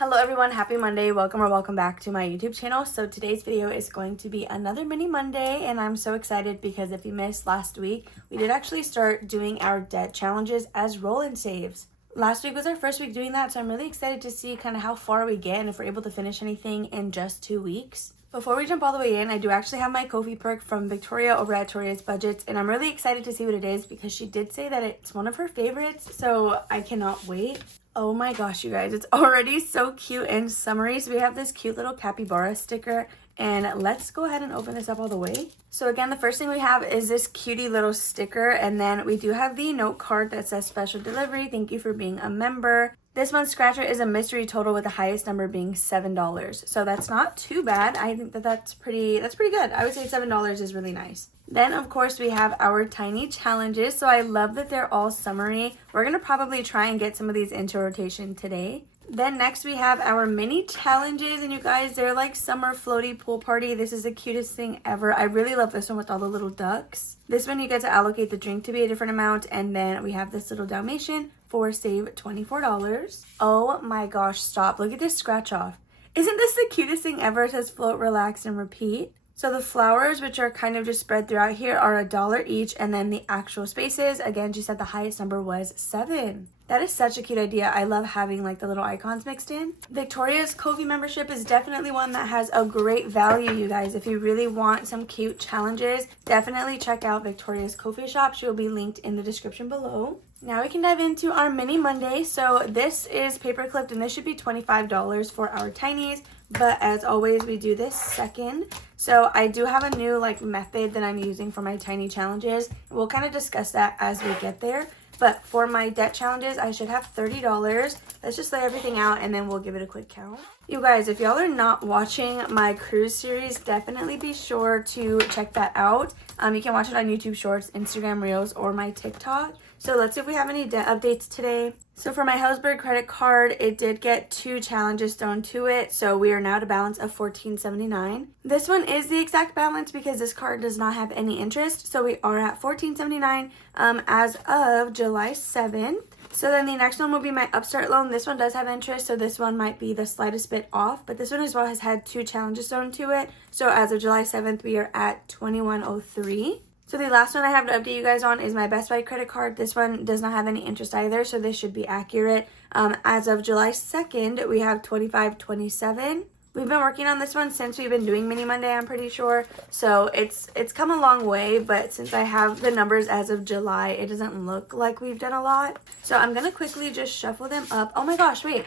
Hello everyone, happy Monday. Welcome back to my YouTube channel. So today's video is going to be another mini Monday, and I'm so excited because if you missed last week, we did actually start doing our debt challenges as roll and saves. Last week was our first week doing that, so I'm really excited to see kind of how far we get and if we're able to finish anything in just 2 weeks. Before we jump all the way in, I do actually have my Ko-fi perk from Victoria over at Toria's Budgets, and I'm really excited to see what it is because she did say that it's one of her favorites, so I cannot wait. Oh my gosh, you guys, it's already so cute and summery. So we have this cute little capybara sticker, and let's go ahead and open this up all the way. So again, the first thing we have is this cutie little sticker, and then we do have the note card that says special delivery. Thank you for being a member. This month's scratcher is a mystery total with the highest number being $7. So that's not too bad. I think that's pretty good. I would say $7 is really nice. Then of course we have our tiny challenges. So I love that they're all summery. We're going to probably try and get some of these into rotation today. Then next we have our mini challenges, and you guys, they're like summer floaty pool party. This is the cutest thing ever. I really love this one with all the little ducks. This one you get to allocate the drink to be a different amount, and then we have this little Dalmatian for save $24. Oh my gosh, stop. Look at this scratch off. Isn't this the cutest thing ever? It says float, relax, and repeat. So the flowers, which are kind of just spread throughout here, are $1 each, and then the actual spaces, again, she said the highest number was 7. That is such a cute idea. I love having like the little icons mixed in. Victoria's Ko-fi membership is definitely one that has a great value, you guys. If you really want some cute challenges, definitely check out Victoria's Ko-fi shop. She will be linked in the description below. Now we can dive into our mini Monday. So this is paper clipped, and this should be $25 for our tinies. But as always, we do this second. So I do have a new like method that I'm using for my tiny challenges. We'll kind of discuss that as we get there. But for my debt challenges, I should have $30. Let's just lay everything out and then we'll give it a quick count. You guys, if y'all are not watching my cruise series, definitely be sure to check that out. You can watch it on YouTube Shorts, Instagram Reels, or my TikTok. So let's see if we have any debt updates today. So for my Helzberg credit card, it did get 2 challenges thrown to it. So we are now at a balance of $14.79. This one is the exact balance because this card does not have any interest. So we are at $14.79 as of July 7th. So then the next one will be my Upstart loan. This one does have interest, so this one might be the slightest bit off. But this one as well has had 2 challenges thrown to it. So as of July 7th, we are at $21.03. So the last one I have to update you guys on is my Best Buy credit card. This one does not have any interest either, so this should be accurate. As of July 2nd, we have $25.27. We've been working on this one since we've been doing Mini Monday, I'm pretty sure. So it's come a long way, but since I have the numbers as of July, it doesn't look like we've done a lot. So I'm going to quickly just shuffle them up. Oh my gosh, wait.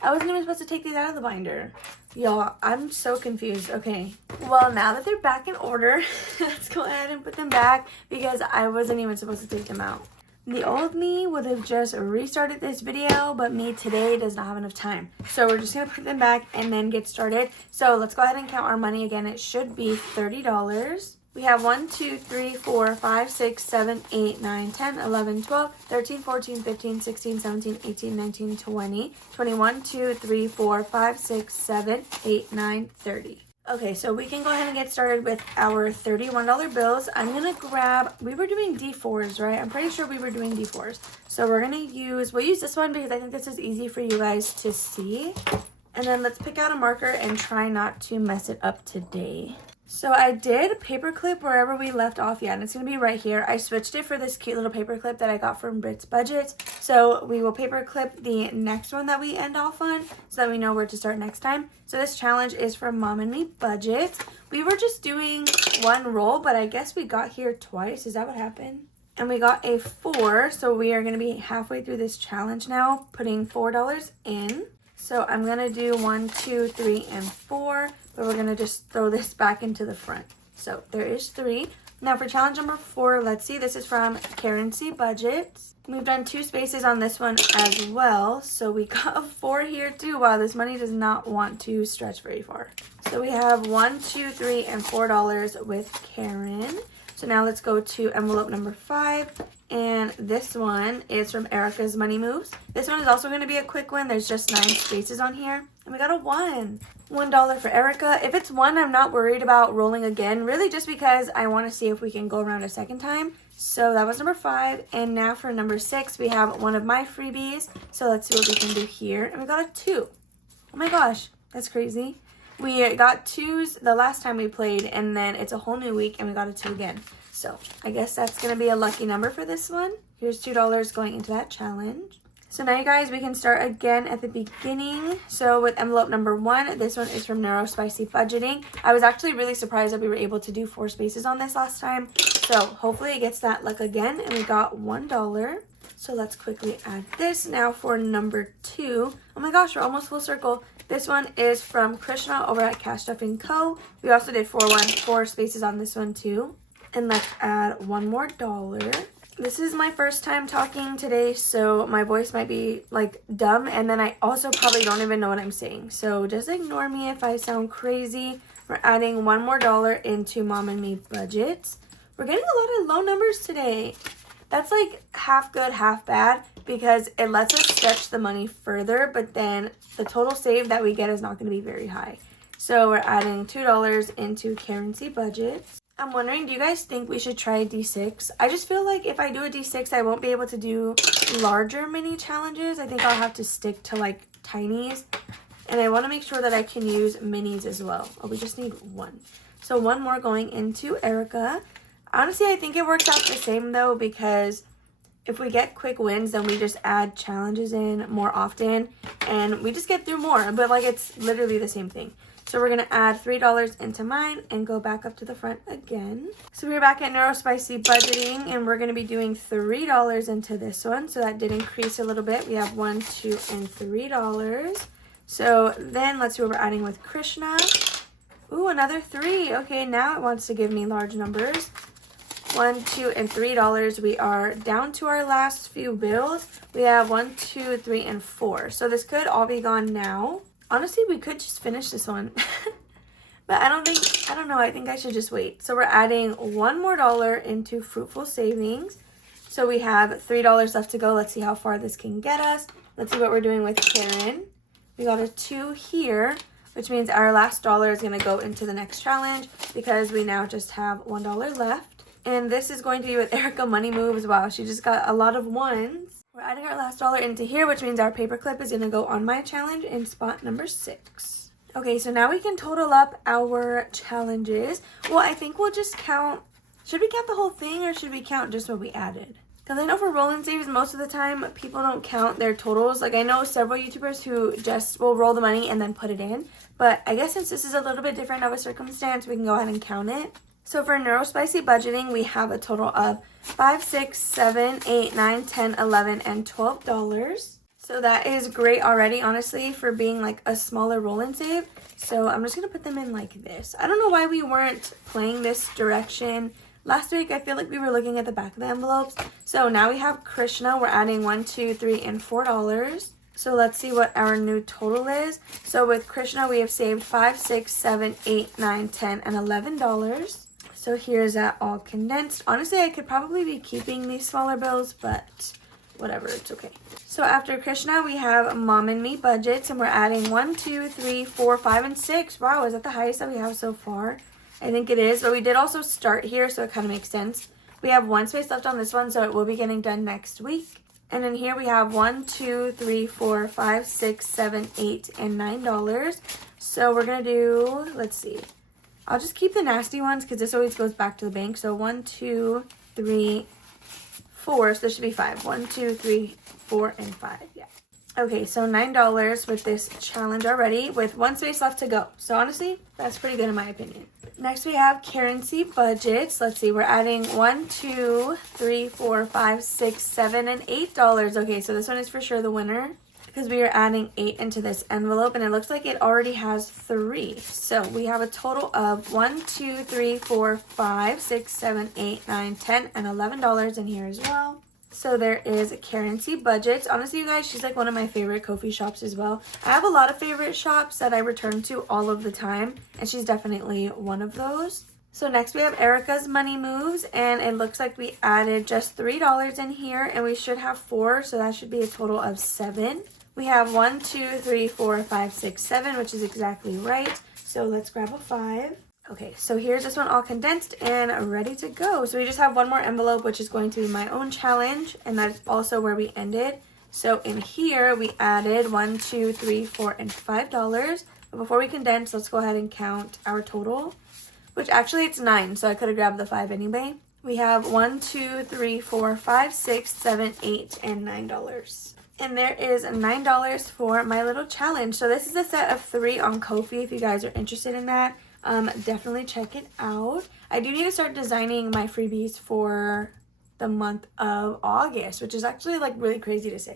I wasn't even supposed to take these out of the binder. Y'all, I'm so confused. Okay. Well, now that they're back in order, let's go ahead and put them back because I wasn't even supposed to take them out. The old me would have just restarted this video, but me today does not have enough time. So we're just going to put them back and then get started. So let's go ahead and count our money again. It should be $30. We have 1, 2, 3, 4, 5, 6, 7, 8, 9, 10, 11, 12, 13, 14, 15, 16, 17, 18, 19, 20, 21, 2, 3, 4, 5, 6, 7, 8, 9, 30. Okay, so we can go ahead and get started with our $31 bills. I'm going to grab, we were doing D4s, right? I'm pretty sure we were doing D4s. So we're going to we'll use this one because I think this is easy for you guys to see. And then let's pick out a marker and try not to mess it up today. So I did paperclip wherever we left off, and it's going to be right here. I switched it for this cute little paperclip that I got from Brit's Budgets. So we will paperclip the next one that we end off on so that we know where to start next time. So this challenge is from Mom and Me Budgets. We were just doing 1 roll, but I guess we got here twice. Is that what happened? And we got a 4, so we are going to be halfway through this challenge now, putting $4 in. So I'm going to do 1, 2, 3, and 4. But we're going to just throw this back into the front. So there is 3. Now for challenge number 4, let's see. This is from Karen C. Budgets. We've done 2 spaces on this one as well. So we got a 4 here too. Wow, this money does not want to stretch very far. So we have 1, 2, 3, and $4 with Karen. So now let's go to envelope number 5. And this one is from Erica's Money Moves. This one is also going to be a quick one. There's just 9 spaces on here. And we got a 1. $1 for Erica. If it's 1, I'm not worried about rolling again. Really just because I want to see if we can go around a second time. So that was number 5. And now for number 6, we have one of my freebies. So let's see what we can do here. And we got a 2. my gosh, that's crazy. We got 2s the last time we played, and then it's a whole new week, and we got a 2 again. So I guess that's going to be a lucky number for this one. Here's $2 going into that challenge. So now, you guys, we can start again at the beginning. So with envelope number 1, this one is from Narrow Spicy Budgeting. I was actually really surprised that we were able to do 4 spaces on this last time. So hopefully it gets that luck again, and we got $1. So let's quickly add this. Now for number 2. Oh my gosh, we're almost full circle. This one is from Krishna over at Cash Stuffing Co. We also did 4 spaces on this one too. And let's add $1 more. This is my first time talking today, so my voice might be like dumb, and then I also probably don't even know what I'm saying. So just ignore me if I sound crazy. We're adding $1 more into Mom and Me budgets. We're getting a lot of low numbers today. That's like half good, half bad, because it lets us stretch the money further, but then the total save that we get is not going to be very high. So we're adding $2 into currency budgets. I'm wondering, do you guys think we should try a D6? I just feel like if I do a D6, I won't be able to do larger mini challenges. I think I'll have to stick to like tinies. And I want to make sure that I can use minis as well. Oh, we just need 1. So 1 more going into Erica. Honestly, I think it works out the same though, because if we get quick wins, then we just add challenges in more often and we just get through more. But like, it's literally the same thing. So we're going to add $3 into mine and go back up to the front again. So we're back at Narrow Spicy Budgeting, and we're going to be doing $3 into this one. So that did increase a little bit. We have $1, $2, and $3. So then let's see what we're adding with Krishna. Ooh, another 3. Okay, now it wants to give me large numbers. $1, $2, and $3. We are down to our last few bills. We have 1, 2, 3, and 4. So this could all be gone now. Honestly, we could just finish this one. But I don't know. I think I should just wait. So we're adding $1 more into Fruitful Savings. So we have $3 left to go. Let's see how far this can get us. Let's see what we're doing with Karen. We got a 2 here, which means our last dollar is going to go into the next challenge because we now just have $1 left. And this is going to be with Erica Money Moves. Wow, she just got a lot of 1s. We're adding our last dollar into here, which means our paperclip is going to go on my challenge in spot number 6. Okay, so now we can total up our challenges. Well, I think we'll just count. Should we count the whole thing or should we count just what we added? Because I know for roll and saves, most of the time, people don't count their totals. Like, I know several YouTubers who just will roll the money and then put it in. But I guess since this is a little bit different of a circumstance, we can go ahead and count it. So for Neuro Spicy Budgeting, we have a total of $5, $6, $7, $8, $9, $10, $11, and $12. So that is great already, honestly, for being like a smaller roll and save. So I'm just going to put them in like this. I don't know why we weren't playing this direction. Last week, I feel like we were looking at the back of the envelopes. So now we have Krishna. We're adding $1, $2, $3, and $4. So let's see what our new total is. So with Krishna, we have saved $5, $6, $7, $8, $9, $10, and $11. So here's that all condensed. Honestly, I could probably be keeping these smaller bills, but whatever, it's okay. So after Krishna, we have Mom and Me budgets, and we're adding 1, 2, 3, 4, 5, and 6. Wow, is that the highest that we have so far? I think it is, but we did also start here, so it kind of makes sense. We have 1 space left on this one, so it will be getting done next week. And then here we have 1, 2, 3, 4, 5, 6, 7, 8, and $9. So we're going to do, let's see. I'll just keep the nasty ones because this always goes back to the bank. So 1, 2, 3, 4. So this should be 5. 1, 2, 3, 4, and 5. Yeah. Okay, so $9 with this challenge already with 1 space left to go. So honestly, that's pretty good in my opinion. Next we have currency budgets. Let's see, we're adding 1, 2, 3, 4, 5, 6, 7, and $8. Okay, so this one is for sure the winner because we are adding 8 into this envelope and it looks like it already has 3. So we have a total of 1, 2, 3, 4, 5, 6, 7, 8, 9, 10, and $11 in here as well. So there is currency budgets. Honestly, you guys, she's like one of my favorite Ko-fi shops as well. I have a lot of favorite shops that I return to all of the time, and she's definitely one of those. So next we have Erica's Money Moves, and it looks like we added just $3 in here, and we should have 4, so that should be a total of 7. We have 1, 2, 3, 4, 5, 6, 7, which is exactly right. So let's grab a 5. Okay, so here's this one all condensed and ready to go. So we just have 1 more envelope, which is going to be my own challenge, and that's also where we ended. So in here, we added $1, $2, $3, $4, and $5. But before we condense, let's go ahead and count our total, which actually it's 9, so I could have grabbed the 5 anyway. We have $1, $2, $3, $4, $5, $6, $7, $8, and $9. And there is $9 for my little challenge. So this is a set of 3 on Ko-fi if you guys are interested in that. Definitely check it out. I do need to start designing my freebies for the month of August, which is actually like really crazy to say.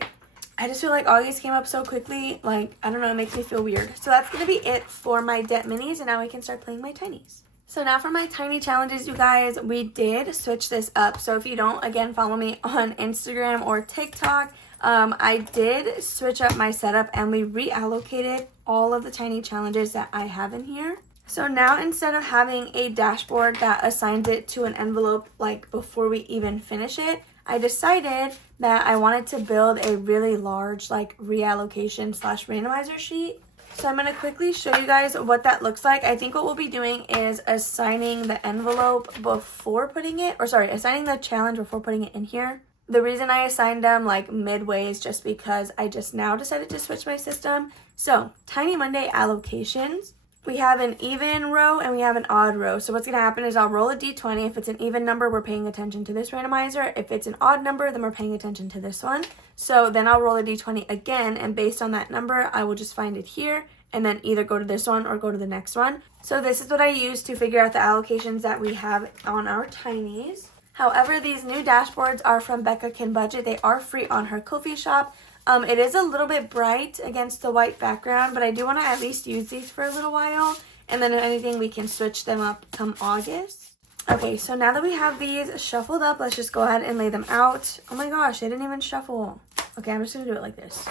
I just feel like August came up so quickly. Like, I don't know, it makes me feel weird. So that's going to be it for my debt minis, and now we can start playing my tinies. So now for my tiny challenges, you guys, we did switch this up. So if you don't, again, follow me on Instagram or TikTok, I did switch up my setup and we reallocated all of the tiny challenges that I have in here. So now instead of having a dashboard that assigns it to an envelope like before we even finish it, I decided that I wanted to build a really large like reallocation / randomizer sheet. So I'm going to quickly show you guys what that looks like. I think what we'll be doing is assigning the envelope before putting it, assigning the challenge before putting it in here. The reason I assigned them like midway is just because I just now decided to switch my system. So Tiny Monday allocations. We have an even row and we have an odd row. So what's going to happen is I'll roll a d20. If it's an even number, we're paying attention to this randomizer. If it's an odd number, then we're paying attention to this one. So then I'll roll a d20 again, and based on that number, I will just find it here and then either go to this one or go to the next one. So this is what I use to figure out the allocations that we have on our tinies. However, these new dashboards are from Becca Can Budget. They are free on her Ko-fi shop. It is a little bit bright against the white background, but I do want to at least use these for a little while. And then if anything, we can switch them up come August. Okay, so now that we have these shuffled up, let's just go ahead and lay them out. Oh my gosh, they didn't even shuffle. Okay, I'm just going to do it like this,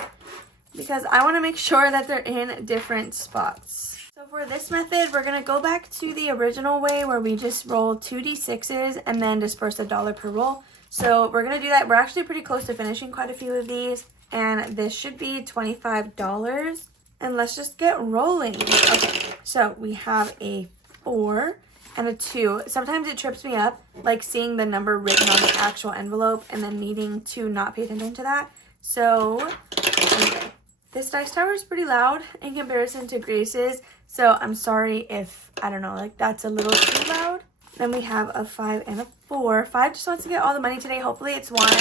because I want to make sure that they're in different spots. So for this method, we're going to go back to the original way where we just roll 2d6s and then disperse $1 per roll. So we're going to do that. We're actually pretty close to finishing quite a few of these, and this should be $25. And let's just get rolling. Okay, so we have a 4 and a 2. Sometimes it trips me up, like seeing the number written on the actual envelope and then needing to not pay attention to that. So, anyway, this dice tower is pretty loud in comparison to Grace's. So I'm sorry if, I don't know, like that's a little too loud. Then we have a 5 and a 4. 5 just wants to get all the money today. Hopefully it's one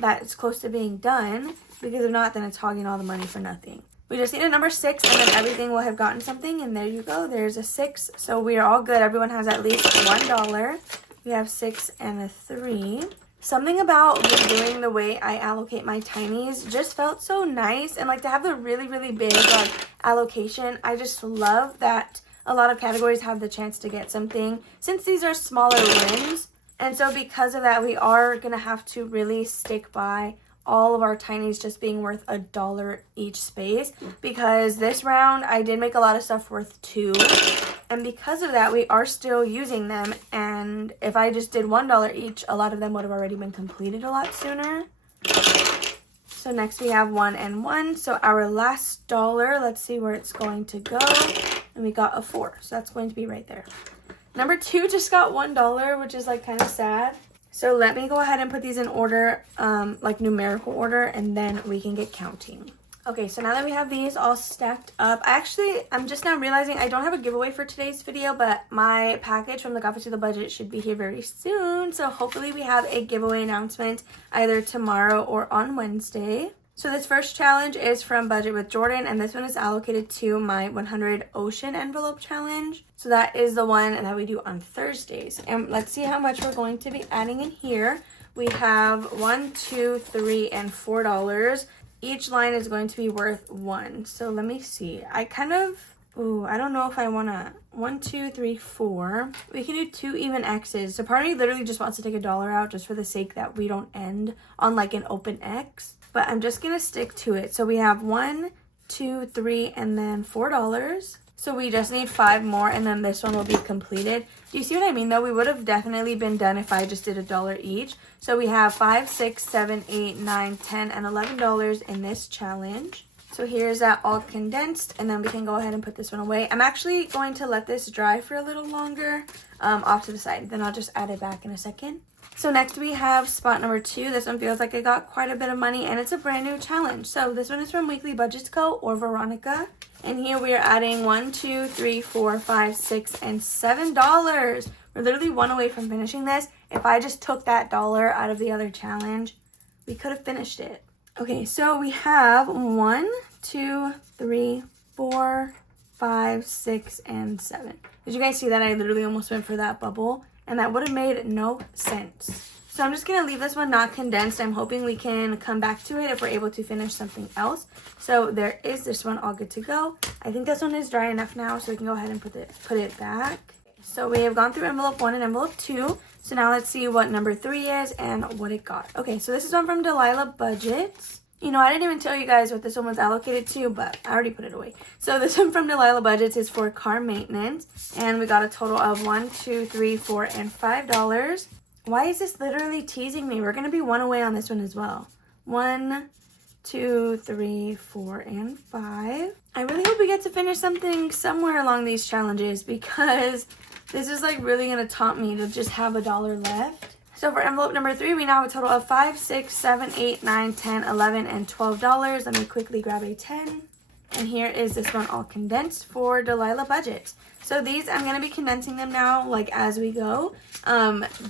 that is close to being done, because if not, then it's hogging all the money for nothing. We just need a number 6, and then everything will have gotten something. And there you go. There's a 6. So we are all good. Everyone has at least $1. We have 6 and a 3. Something about redoing the way I allocate my tinies just felt so nice. And like to have the really, really big like allocation, I just love that a lot of categories have the chance to get something since these are smaller wins. And so because of that, we are going to have to really stick by all of our tinies just being worth $1 each space, because this round I did make a lot of stuff worth 2, and because of that we are still using them. And if I just did $1 each, a lot of them would have already been completed a lot sooner. So next we have 1 and 1. So our last dollar, let's see where it's going to go, and we got a 4, so that's going to be right there. Number 2 just got $1, which is like kind of sad. So let me go ahead and put these in order, like numerical order, and then we can get counting. Okay, so now that we have these all stacked up, I'm just now realizing I don't have a giveaway for today's video, but my package from the Coffee to the Budget should be here very soon. So hopefully we have a giveaway announcement either tomorrow or on Wednesday. So this first challenge is from Budget with Jordan, and this one is allocated to my 100 Ocean Envelope Challenge. So that is the one that we do on Thursdays. And let's see how much we're going to be adding in here. We have $1, $2, $3, and $4. Each line is going to be worth 1. So let me see. I don't know if I want to 1, 2, 3, 4. We can do 2 even X's. So part of me literally just wants to take $1 out just for the sake that we don't end on like an open X. But I'm just going to stick to it. So we have 1, 2, 3, and then $4. So we just need 5 more, and then this one will be completed. Do you see what I mean, though? We would have definitely been done if I just did $1 each. So we have $5, $6, $7, $8, $9, $10, and $11 in this challenge. So here's that all condensed, and then we can go ahead and put this one away. I'm actually going to let this dry for a little longer off to the side. Then I'll just add it back in a second. So next we have spot number 2. This one feels like it got quite a bit of money, and it's a brand new challenge. So this one is from Weekly Budgets Co. or Veronica. And here we are adding $1, $2, $3, $4, $5, $6, and $7. We're literally one away from finishing this. If I just took that dollar out of the other challenge, we could have finished it. Okay, so we have 1, 2, 3, 4, 5, 6, and 7. Did you guys see that? I literally almost went for that bubble, and that would have made no sense. So I'm just going to leave this one not condensed. I'm hoping we can come back to it if we're able to finish something else. So there is this one all good to go. I think this one is dry enough now, so we can go ahead and put it back. So we have gone through envelope 1 and envelope 2. So now let's see what number 3 is and what it got. Okay, so this is one from Delilah Budgets. You know, I didn't even tell you guys what this one was allocated to, but I already put it away. So this one from Delilah Budgets is for car maintenance. And we got a total of $1, $2, $3, $4, and $5. Why is this literally teasing me? We're going to be one away on this one as well. 1, 2, 3, 4, and 5. I really hope we get to finish something somewhere along these challenges because this is like really going to taunt me to just have $1 left. So for envelope number 3, we now have a total of $5, $6, $7, $8, $9, $10, $11, and $12. Let me quickly grab a 10. And here is this one all condensed for Delilah Budgets. So these, I'm going to be condensing them now, like as we go,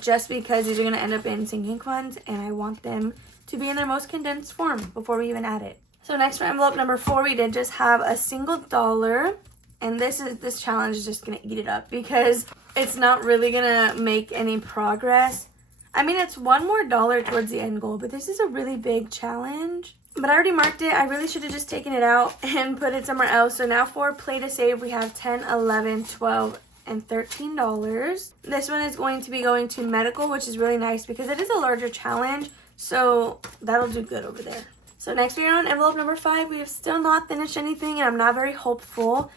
just because these are going to end up in sinking funds, and I want them to be in their most condensed form before we even add it. So next for envelope number 4, we did just have a single dollar, and this challenge is just going to eat it up because it's not really going to make any progress. I mean, it's one more dollar towards the end goal, but this is a really big challenge. But I already marked it. I really should have just taken it out and put it somewhere else. So now for play to save, we have $10, $11, $12, and $13. This one is going to be going to medical, which is really nice because it is a larger challenge. So that'll do good over there. So next we are on envelope number 5. We have still not finished anything, and I'm not very hopeful.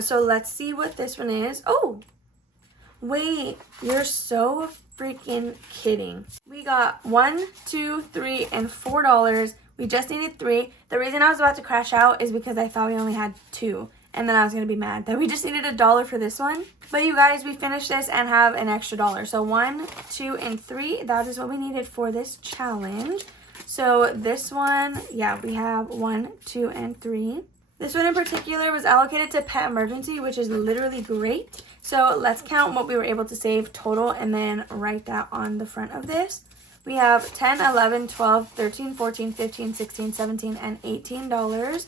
So let's see what this one is. Oh, wait, you're so freaking kidding. We got $1, $2, $3, and $4. We just needed 3. The reason I was about to crash out is because I thought we only had 2. And then I was going to be mad that we just needed $1 for this one. But you guys, we finished this and have an extra $1. So 1, 2, and 3. That is what we needed for this challenge. So this one, yeah, we have 1, 2, and 3. This one in particular was allocated to pet emergency, which is literally great. So let's count what we were able to save total and then write that on the front of this. We have 10, 11, 12, 13, 14, 15, 16, 17, and $18.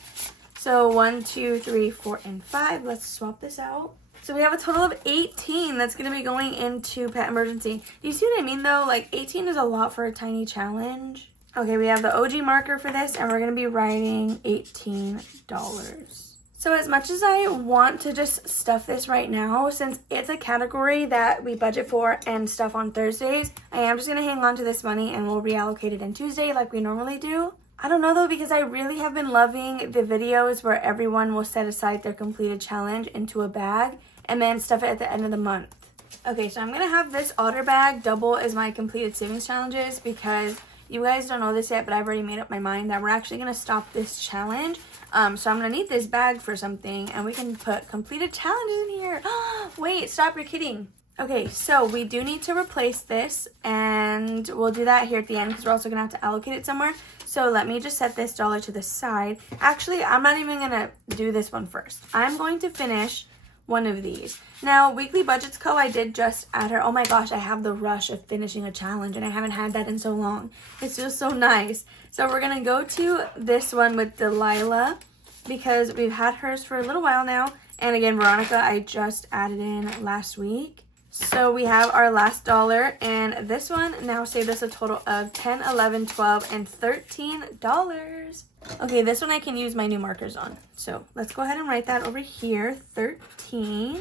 So 1, 2, 3, 4, and 5. Let's swap this out. So we have a total of 18 that's going to be going into pet emergency. Do you see what I mean though? Like 18 is a lot for a tiny challenge. Okay, we have the OG marker for this, and we're going to be writing $18. So as much as I want to just stuff this right now, since it's a category that we budget for and stuff on Thursdays, I am just going to hang on to this money and we'll reallocate it on Tuesday like we normally do. I don't know though, because I really have been loving the videos where everyone will set aside their completed challenge into a bag and then stuff it at the end of the month. Okay, so I'm going to have this otter bag double as my completed savings challenges because you guys don't know this yet, but I've already made up my mind that we're actually going to stop this challenge. So I'm going to need this bag for something, and we can put completed challenges in here. Wait, stop, you're kidding. Okay, so we do need to replace this, and we'll do that here at the end because we're also going to have to allocate it somewhere. So let me just set this dollar to the side. Actually, I'm not even going to do this one first. I'm going to finish one of these. Now, Weekly Budgets Co., I did just add her. Oh my gosh, I have the rush of finishing a challenge, and I haven't had that in so long. It's just so nice. So we're going to go to this one with Delilah because we've had hers for a little while now. And again, Veronica, I just added in last week. So we have our last dollar, and this one now saved us a total of $10, $11, $12, and $13. Okay, this one I can use my new markers on. So let's go ahead and write that over here, 13.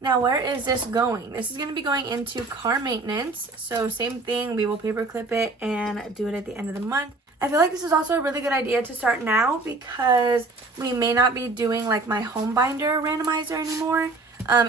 Now, where is this going? This is going to be going into car maintenance. So same thing, we will paper clip it and do it at the end of the month. I feel like this is also a really good idea to start now because we may not be doing like my home binder randomizer anymore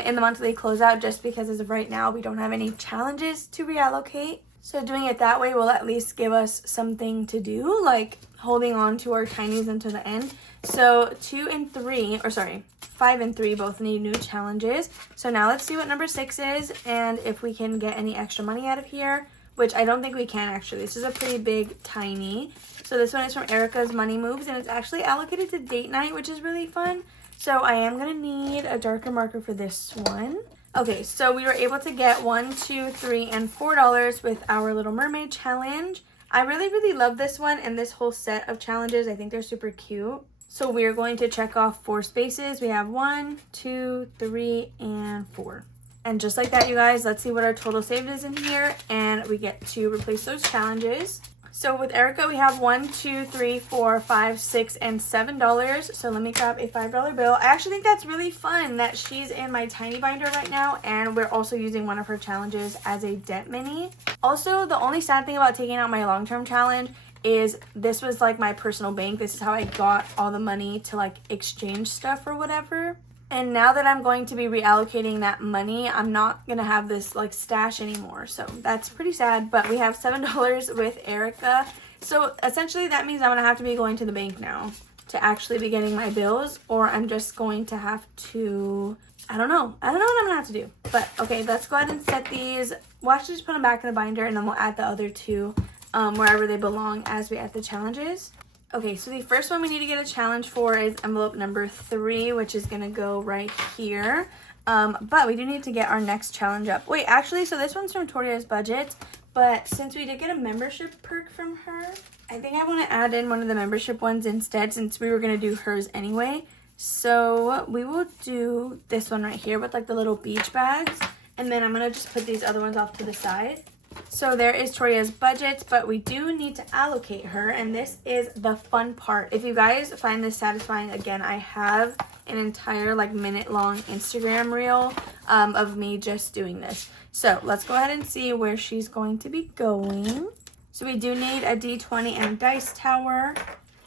in the monthly closeout, just because as of right now we don't have any challenges to reallocate. So doing it that way will at least give us something to do, like holding on to our tinies until the end, So 2 and 3, or sorry, 5 and 3 both need new challenges. So now let's see what number 6 is and if we can get any extra money out of here, which I don't think we can actually. This is a pretty big tiny. So this one is from Erica's Money Moves, and it's actually allocated to date night, which is really fun. So I am going to need a darker marker for this one. Okay, so we were able to get $1, $2, $3, and $4 with our Little Mermaid challenge. I really love this one and this whole set of challenges. I think they're super cute. So we're going to check off 4 spaces. We have 1, 2, 3, and 4. And just like that, you guys, let's see what our total saved is in here, and we get to replace those challenges. So with Erica, we have $1, 2, 3, 4, 5, 6, and $7. So let me grab a $5 bill. I actually think that's really fun that she's in my tiny binder right now, and we're also using one of her challenges as a debt mini. Also, the only sad thing about taking out my long-term challenge is this was like my personal bank. This is how I got all the money to like exchange stuff or whatever. And now that I'm going to be reallocating that money, I'm not going to have this like stash anymore. So that's pretty sad, but we have $7 with Erica. So essentially that means I'm going to have to be going to the bank now to actually be getting my bills, or I'm just going to have to, I don't know what I'm going to have to do. But okay, let's go ahead and set these. We'll actually just put them back in the binder, and then we'll add the other 2 wherever they belong as we add the challenges. Okay, so the first one we need to get a challenge for is envelope number 3, which is going to go right here. But we do need to get our next challenge up. Wait, actually, so this one's from Toria's Budget, but since we did get a membership perk from her, I think I want to add in one of the membership ones instead, since we were going to do hers anyway. So we will do this one right here with like the little beach bags, and then I'm going to just put these other ones off to the side. So there is Toria's Budget, but we do need to allocate her, and this is the fun part. If you guys find this satisfying, again, I have an entire like minute-long Instagram reel of me just doing this. So let's go ahead and see where she's going to be going. So we do need a D20 and dice tower.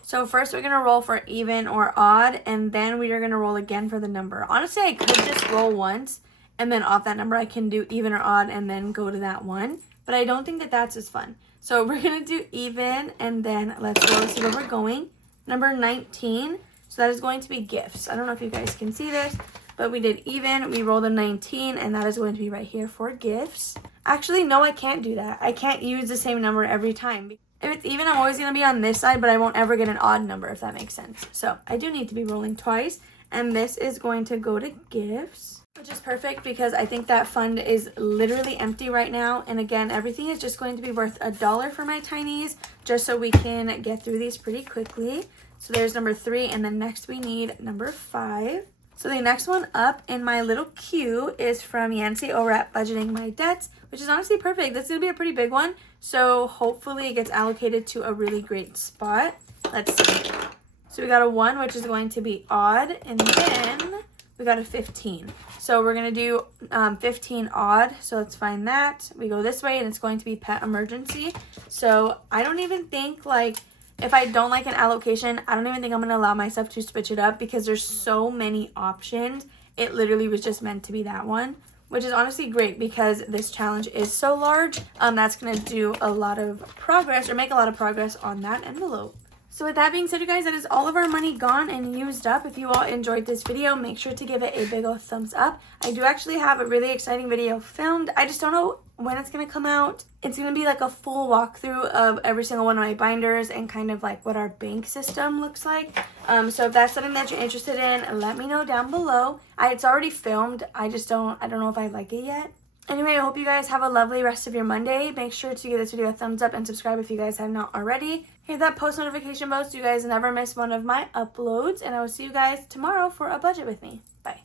So first we're going to roll for even or odd, and then we are going to roll again for the number. Honestly, I could just roll once, and then off that number I can do even or odd and then go to that one. But I don't think that that's as fun. So we're going to do even, and then let's go see where we're going. Number 19. So that is going to be gifts. I don't know if you guys can see this, but we did even. We rolled a 19, and that is going to be right here for gifts. Actually, no, I can't do that. I can't use the same number every time. If it's even, I'm always going to be on this side, but I won't ever get an odd number, if that makes sense. So I do need to be rolling twice, and this is going to go to gifts, which is perfect because I think that fund is literally empty right now. And again, everything is just going to be worth $1 for my tinies, just so we can get through these pretty quickly. So there's number 3, and then next we need number 5. So the next one up in my little queue is from Yancy over at Budgeting My Debts, which is honestly perfect. This is going to be a pretty big one, so hopefully it gets allocated to a really great spot. Let's see. So we got a 1, which is going to be odd, and then we got a 15. So we're going to do 15 odd. So let's find that. We go this way, and it's going to be pet emergency. So I don't even think, like, if I don't like an allocation, I don't even think I'm going to allow myself to switch it up because there's so many options. It literally was just meant to be that one, which is honestly great because this challenge is so large. That's going to do a lot of progress, or make a lot of progress on that envelope. So with that being said, you guys, that is all of our money gone and used up. If you all enjoyed this video, make sure to give it a big old thumbs up. I do actually have a really exciting video filmed. I just don't know when it's going to come out. It's going to be like a full walkthrough of every single one of my binders and kind of like what our bank system looks like. So if that's something that you're interested in, let me know down below. It's already filmed. I don't know if I like it yet. Anyway, I hope you guys have a lovely rest of your Monday. Make sure to give this video a thumbs up and subscribe if you guys have not already. Hit that post notification bell so you guys never miss one of my uploads. And I will see you guys tomorrow for a budget with me. Bye.